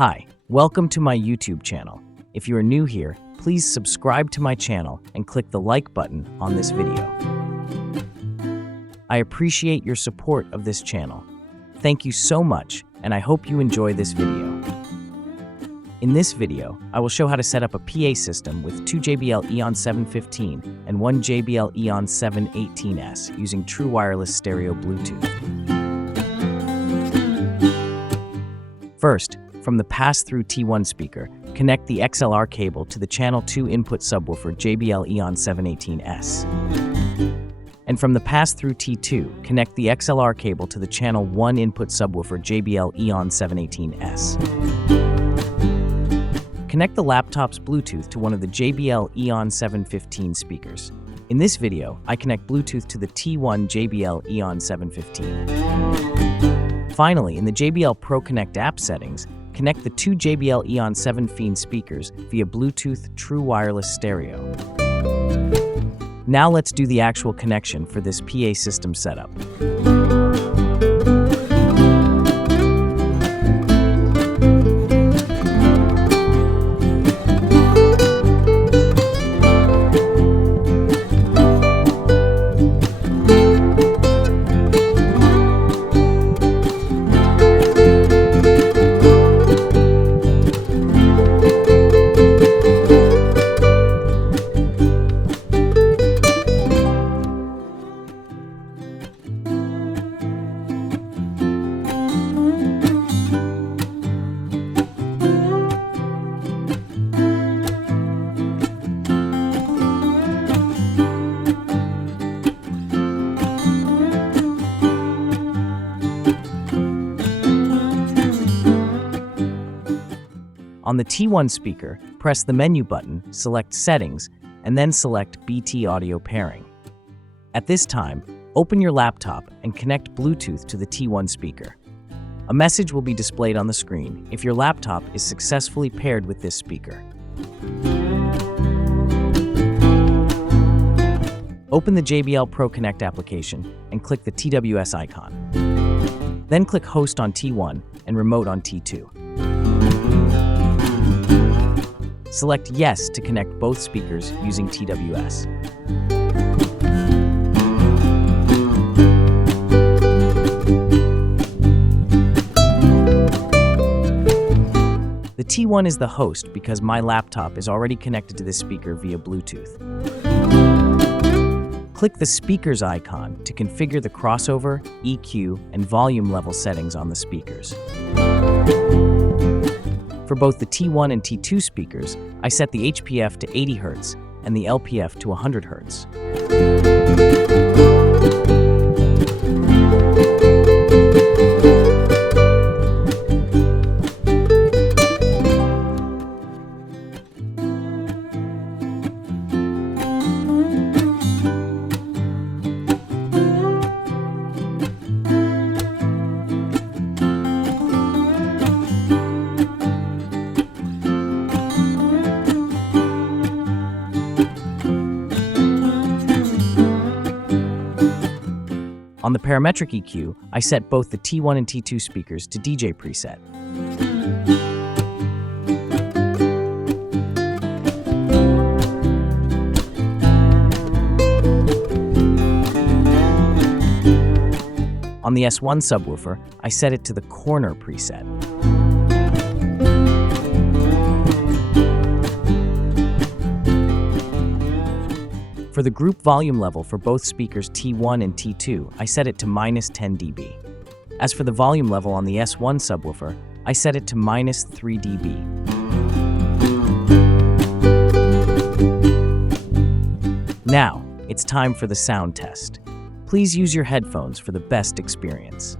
Hi, welcome to my YouTube channel. If you are new here, please subscribe to my channel and click the like button on this video. I appreciate your support of this channel. Thank you so much, and I hope you enjoy this video. In this video, I will show how to set up a PA system with two JBL EON715 and one JBL EON718S using true wireless stereo Bluetooth. First, from the pass-through T1 speaker, connect the XLR cable to the channel 2 input subwoofer JBL EON718S. And from the pass-through T2, connect the XLR cable to the channel 1 input subwoofer JBL EON718S. Connect the laptop's Bluetooth to one of the JBL EON715 speakers. In this video, I connect Bluetooth to the T1 JBL EON715. Finally, in the JBL Pro Connect app settings, connect the two JBL EON715 speakers via Bluetooth True Wireless Stereo. Now let's do the actual connection for this PA system setup. On the T1 speaker, press the menu button, select Settings, and then select BT Audio Pairing. At this time, open your laptop and connect Bluetooth to the T1 speaker. A message will be displayed on the screen if your laptop is successfully paired with this speaker. Open the JBL Pro Connect application and click the TWS icon. Then click Host on T1 and Remote on T2. Select Yes to connect both speakers using TWS. The T1 is the host because my laptop is already connected to this speaker via Bluetooth. Click the speakers icon to configure the crossover, EQ, and volume level settings on the speakers. For both the T1 and T2 speakers, I set the HPF to 80 Hz and the LPF to 100 Hz. On the parametric EQ, I set both the T1 and T2 speakers to DJ preset. On the S1 subwoofer, I set it to the corner preset. For the group volume level for both speakers T1 and T2, I set it to -10 dB. As for the volume level on the S1 subwoofer, I set it to -3 dB. Now, it's time for the sound test. Please use your headphones for the best experience.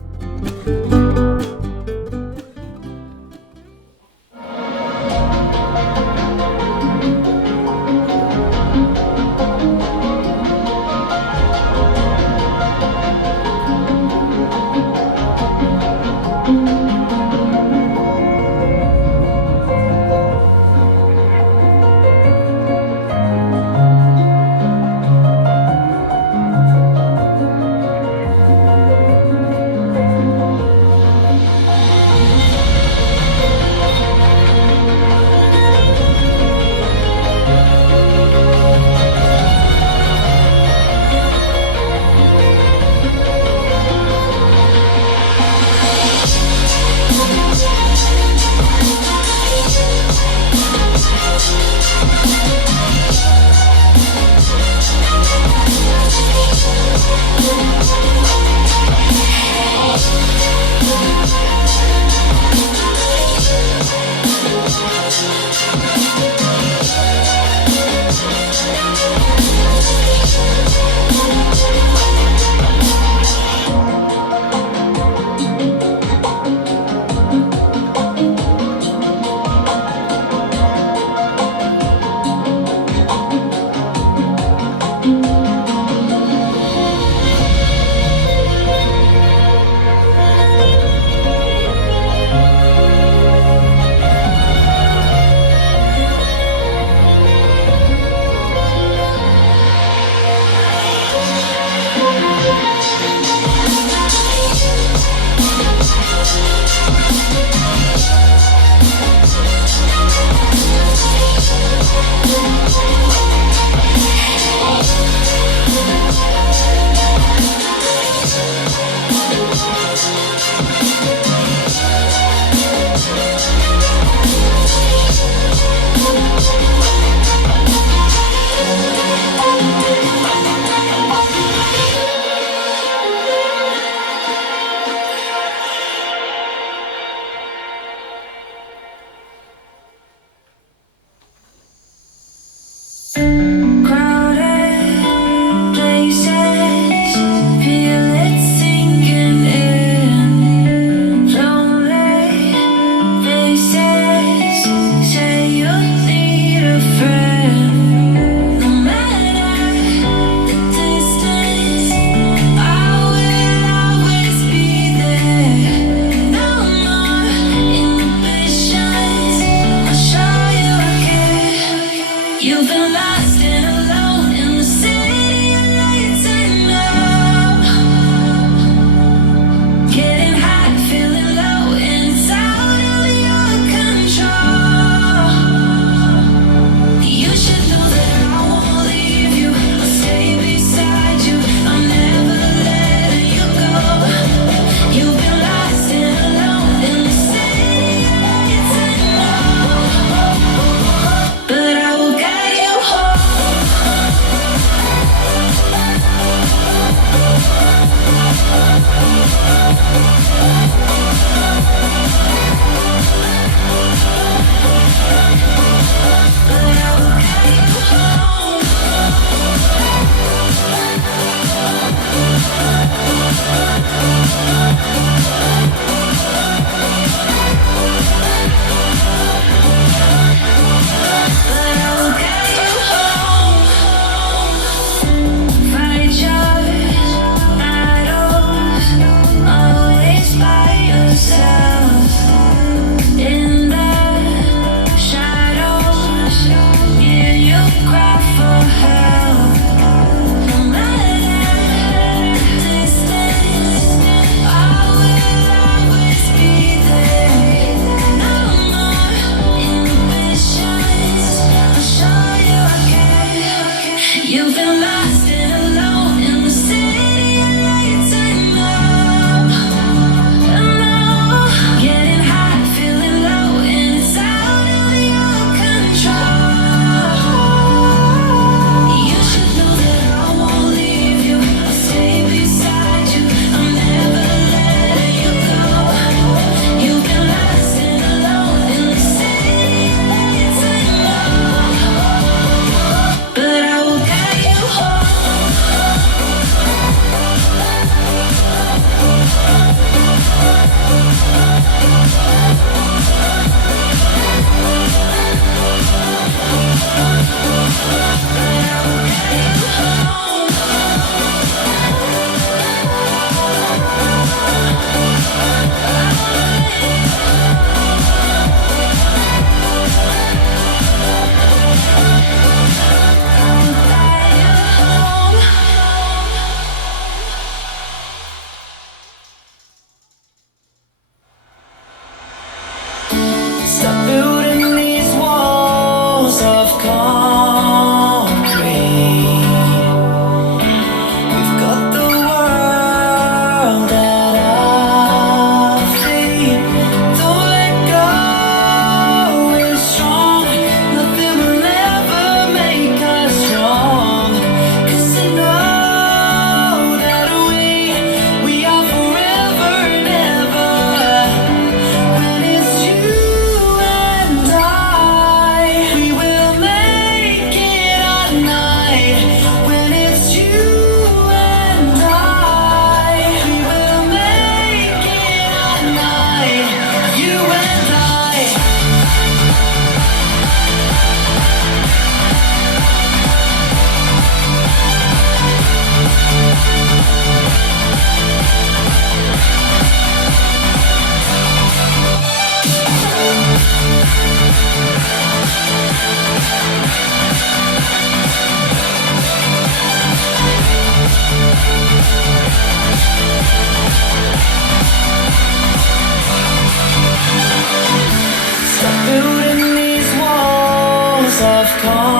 of calm.